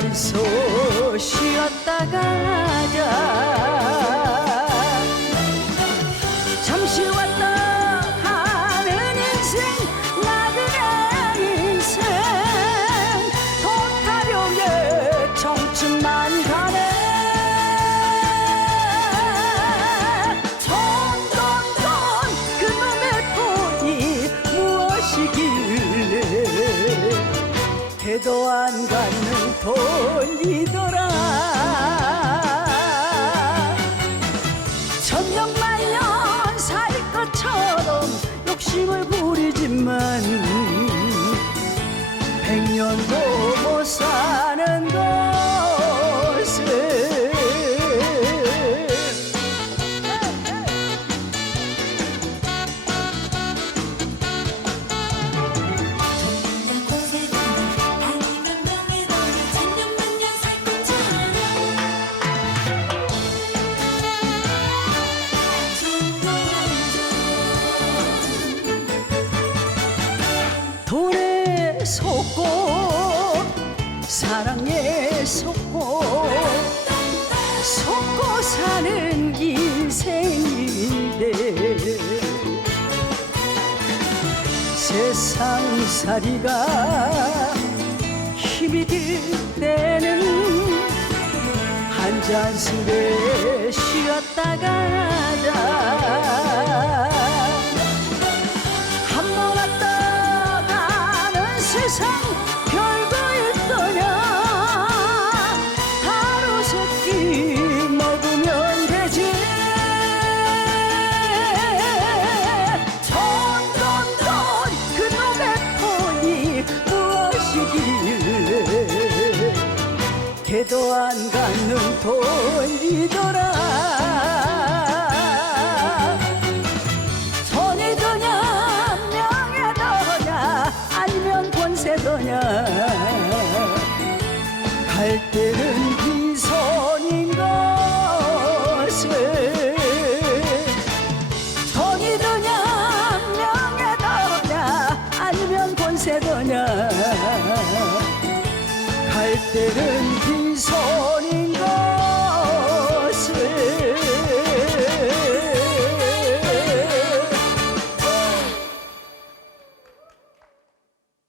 자리서 쉬었다가 가자. 잠시 왔다 가는 인생 나그네 인생. 도타령에 청춘만 가네. 돈돈돈 그놈의 돈이 무엇이길래? 해도 안 갖는 돈이더라. 천년만년 살 것처럼 욕심을 부리지만 백년도 못 사는 속고 사랑에 속고 속고 사는 인생인데. 세상살이가 힘이 들 때는 한 잔 술에 쉬었다가 가자 개도 안 갖는 돈이더라. 돈이 더냐 명예 더냐 아니면 권세 더냐. 갈 때는 빈손인 것을. 돈이 더냐 명예 더냐 아니면 권세 더냐. 갈 때는 왼손이